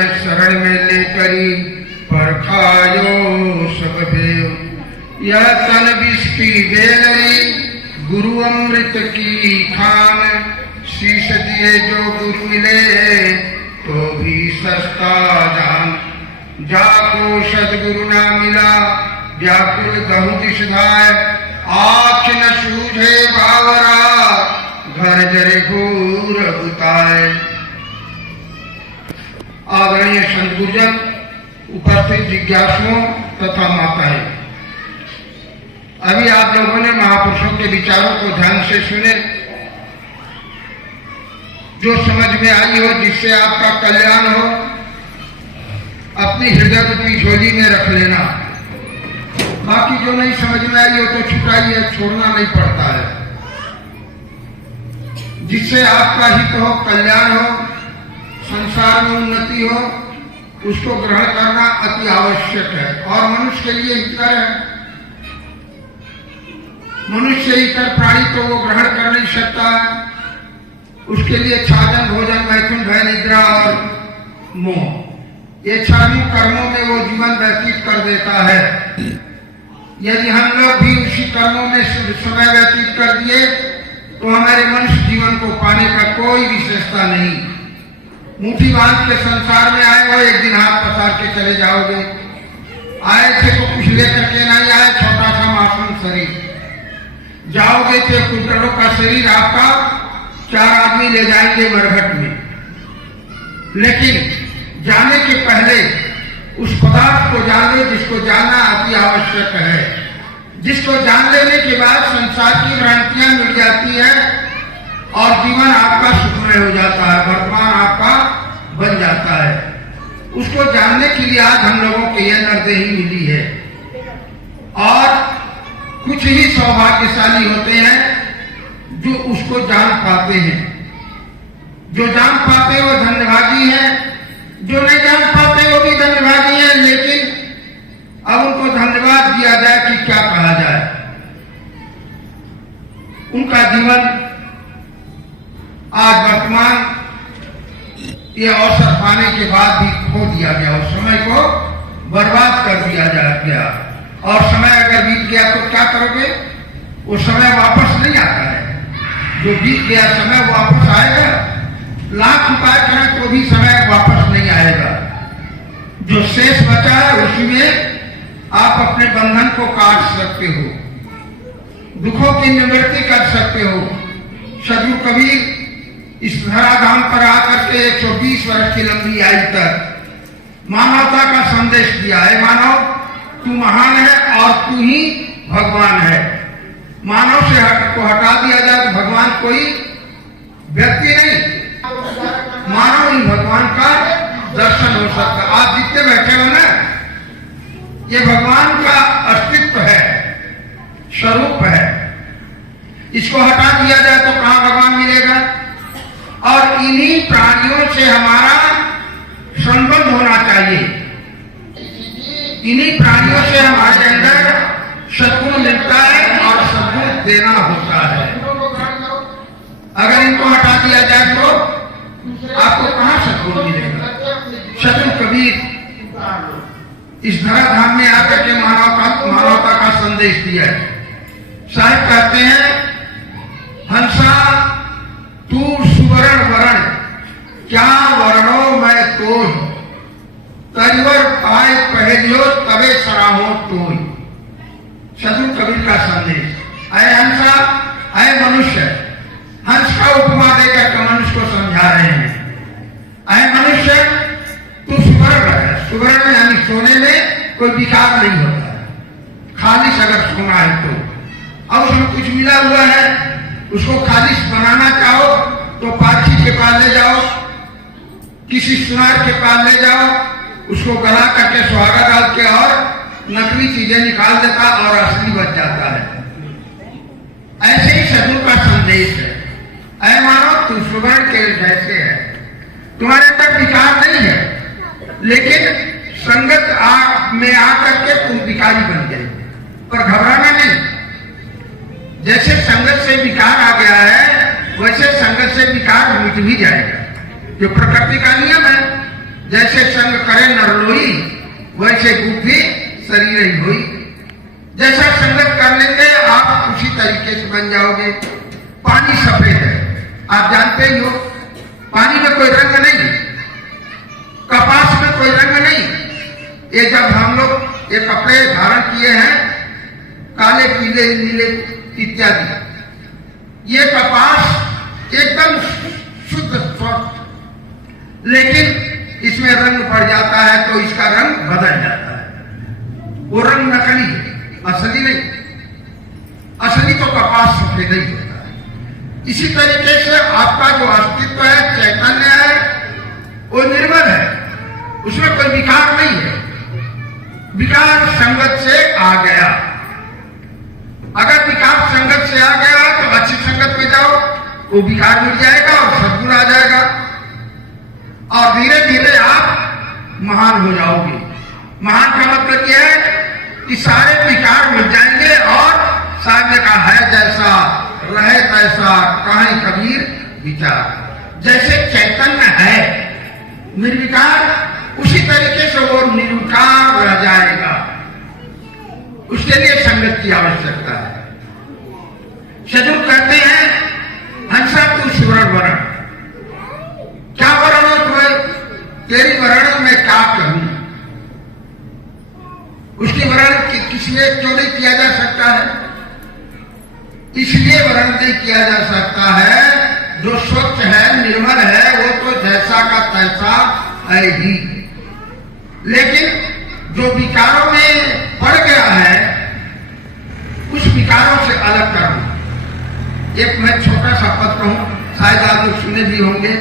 मैं शरण में ले करी पर खायो सब देव। यह तन विष की बेलरी गुरु अमृत की खान। शीश दिए जो गुरु मिले तो भी सस्ता जान। जाको सदगुरु ना मिला व्याकुल गहु दिश धाय। आँख न सूझे बावरा घर जरे घूर बुताए। आदरणीय संत गुरुजन, उपस्थित जिज्ञासुओं तथा माताएं, अभी आप लोगों ने महापुरुषों के विचारों को ध्यान से सुने। जो समझ में आई हो, जिससे आपका कल्याण हो, अपनी हृदय रूपी झोली में रख लेना। बाकी जो नहीं समझ में आई हो तो छुटाइए, छोड़ना नहीं पड़ता है। जिससे आपका हित हो, कल्याण हो, संसार में उन्नति हो, उसको ग्रहण करना अति आवश्यक है और मनुष्य के लिए हितकर है। मनुष्य हितकर प्राणी तो वो ग्रहण कर नहीं सकता है। उसके लिए छाजन, भोजन, मैथुन, भय, निद्रा और मोह, ये चारों कर्मों में वो जीवन व्यतीत कर देता है। यदि हम लोग भी उसी कर्मों में समय व्यतीत कर दिए तो हमारे मनुष्य जीवन को पाने का कोई विशेषता नहीं। मुट्ठी बांध के संसार में आए हो, एक दिन हाथ पसार के चले जाओगे। आए थे तो कुछ लेकर के नहीं आए, छोटा सा मासूम शरीर। जाओगे तो कुंटलों का शरीर आपका 4 आदमी ले जाएंगे मरघट में। लेकिन जाने के पहले उस पदार्थ को जान लो जिसको जानना अति आवश्यक है। जिसको जान लेने के बाद संसार की भ्रांतियां मिट जाती है और जीवन आपका सुखमय हो जाता है, वर्तमान आपका बन जाता है। उसको जानने के लिए आज हम लोगों को यह नरदेही मिली है। और कुछ ही सौभाग्यशाली होते हैं जो उसको जान पाते हैं। जो जान पाते वो धन्यभागी हैं, जो नहीं जान पाते वो भी धन्यभागी हैं। लेकिन अब उनको धन्यवाद दिया जाए कि क्या कहा जाए। उनका जीवन आज वर्तमान ये अवसर पाने के बाद भी खो दिया गया, उस समय को बर्बाद कर दिया गया। और समय अगर बीत गया तो क्या करोगे? वो समय वापस नहीं आता है। जो बीत गया समय वापस आएगा? लाख उपाय करें तो भी समय वापस नहीं आएगा। जो शेष बचा है उसी में आप अपने बंधन को काट सकते हो, दुखों की निवृत्ति कर सकते हो। सदगुरु कबीर इस धराधाम पर आकर के 120 वर्ष की लंबी आयु तक मानवता का संदेश दिया है। मानव, तू महान है और तू ही भगवान है। मानव से को हटा दिया जाए तो भगवान कोई व्यक्ति नहीं, मानव ही भगवान का दर्शन हो सकता। आप जितने बैठे हो ना, ये भगवान का अस्तित्व है, स्वरूप है। इसको हटा दिया जाए तो कहां भगवान मिलेगा? और इन्हीं प्राणियों से हमारा संबंध होना चाहिए। इन्हीं प्राणियों से हमारे अंदर सद्गुण मिलता है और सद्गुण देना होता है। अगर इनको हटा दिया जाए तो आपको कहां सद्गुण मिलेगा? सदगुरु कबीर इस धराधाम में आकर के मानवता का संदेश दिया है। साहिब कहते हैं, हंसा तू सुवर्ण वरण, क्या वर्णो मैं तो तरिवर पाए पहलियो तबे सराहो तोय। सदगुरु कबीर का संदेश। अय हंसा, अय मनुष्य, हंस का उपमा देकर के मनुष्य को समझा रहे हैं। अय मनुष्य, तू सुवर्ण है। सुवर्ण यानी सोने में कोई विकार नहीं होता है, खालिश अगर सोना है तो। अब उसमें कुछ मिला हुआ है, उसको खालिश बनाना चाहो तो पाछी के पास ले जाओ, किसी सुनार के पास ले जाओ, उसको गला करके सुहागा डाल के और नकली चीजें निकाल देता और असली बच जाता है। ऐसे ही सदगुरु का संदेश है। ऐ मानो तू सुवर्ण के जैसे है, तुम्हारे अंदर विकार नहीं है, लेकिन संगत में आकर के तुम विकारी बन गए। पर घबराना नहीं, जैसे संगत से विकार आ गया है वैसे संगत से विकार मिट भी जाएगा। जो प्रकृति का नियम है, जैसे संग करे नरलोई वैसे बुद्धि शरीर ही हुई। जैसा संगत कर लेंगे आप उसी तरीके से बन जाओगे। पानी सफेद है, आप जानते ही हो, पानी में कोई रंग नहीं, कपास में कोई रंग नहीं। ये जब हम लोग ये कपड़े धारण किए हैं काले पीले नीले इत्यादि, ये कपास एकदम शुद्ध स्वच्छ, लेकिन इसमें रंग पड़ जाता है तो इसका रंग बदल जाता है। वो रंग नकली है, असली नहीं। असली तो कपास सफेद ही होता है। इसी तरीके से आपका जो अस्तित्व है, चैतन्य है, वो निर्मल है, उसमें कोई विकार नहीं है। विकार संगत से आ गया, अगर विकार संगत से आ गया तो अच्छी संगत में जाओ, वो विकार मिट जाएगा और सद्गुण आ जाएगा और धीरे धीरे आप महान हो जाओगे। महान का मतलब यह है कि सारे विकार मिट जाएंगे और सामने का है जैसा रहे तैसा कहें कबीर विचार। जैसे चैतन्य है निर्विकार, उसी तरीके से वो निर्विकार रह जाएगा। उसके लिए संगत की आवश्यकता है। सदगुरु कहते हैं हंसा तू सुवर्ण वरण, क्या वरण हो तुम्हें, तेरी वर्ण में क्या कहूं। उसकी वर्ण किसलिए क्यों नहीं किया जा सकता है, इसलिए वर्ण नहीं किया जा सकता है जो स्वच्छ है निर्मल है, वो तो जैसा का तैसा है ही। लेकिन जो विकारों में पड़ गया है उस विकारों से अलग करूं। एक मैं छोटा सा पद कहूं, शायद आप लोग सुने भी होंगे,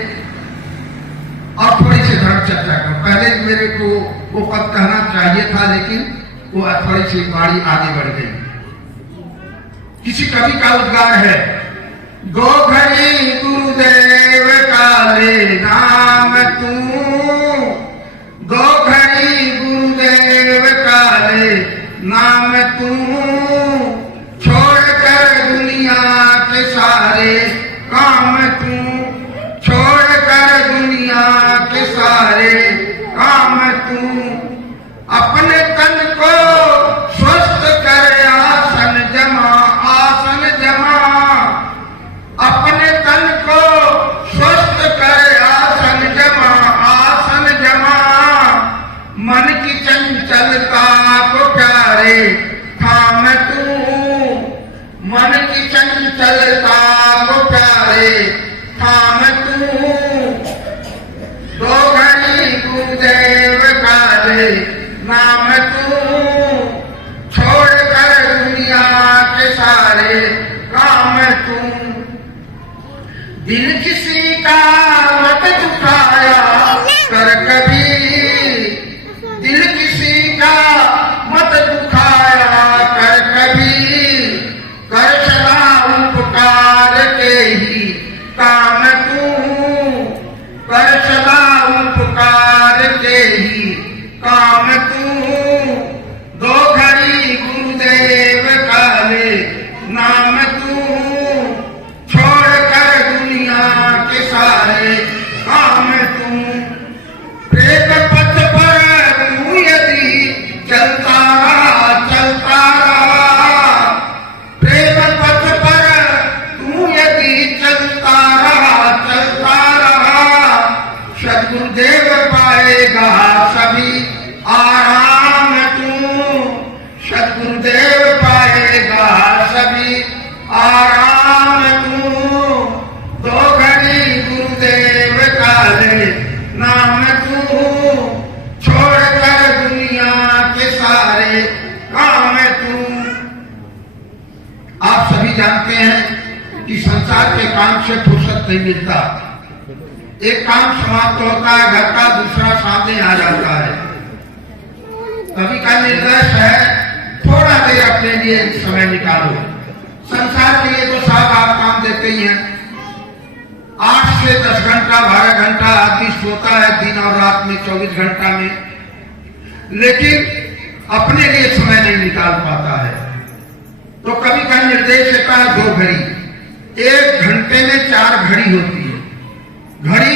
और थोड़ी सी धर्म चर्चा करूं। पहले मेरे को वो पद कहना चाहिए था लेकिन वो थोड़ी सी बाड़ी आगे बढ़ गई। किसी कवि का उद्गार है, गोखरी गुरुदेव काले नाम तू, गोखरी गुरुदेव काले नाम तू, छोड़कर दुनिया के सारे काम तू, छोड़कर दुनिया के सारे काम तू, अपने तन को स्वस्थ कर आसन जमा, आसन जमा, अपने तन को स्वस्थ कर आसन जमा, आसन जमा, मन की चंचलता को प्यारे थाम तू, मन की चंचलता को प्यारे थाम तू, दो घड़ी गुरुदेव काले नाम तू, छोड़कर दुनिया के सारे काम तू, दिल किसी का मत दुखाया कर कभी, दिल किसी का मत दुखाया कर कभी, कर सदा उपकार के ही काम तू, कर सदा उपकार के ही काम तू, दो घड़ी गुरुदेव काले नाम तू, छोड़कर दुनिया के सारे काम तू, प्रेम पथ पर तू यदि चलता रहा, चलता रहा, प्रेम पथ पर तू यदि चलता रहा, चलता रहा, सद्गुरुदेव पाएगा सभी आराम तू, सद्गुरुदेव पाएगा सभी आराम तू, दो घड़ी गुरुदेव काले नाम तू, छोड़कर दुनिया के सारे काम तू। आप सभी जानते हैं कि संसार के काम से फुर्सत नहीं मिलता। एक काम समाप्त होता है घर का, दूसरा सामने आ जाता है। कभी का निर्देश है थोड़ा देर अपने लिए समय निकालो। संसार के लिए तो साहब आप काम देते ही हैं, 8 से 10 घंटा 12 घंटा आदमी सोता है दिन और रात में 24 घंटा में, लेकिन अपने लिए समय नहीं निकाल पाता है। तो कभी का निर्देश देता है 2 घड़ी, 1 घंटे में 4 घड़ी होती है। घड़ी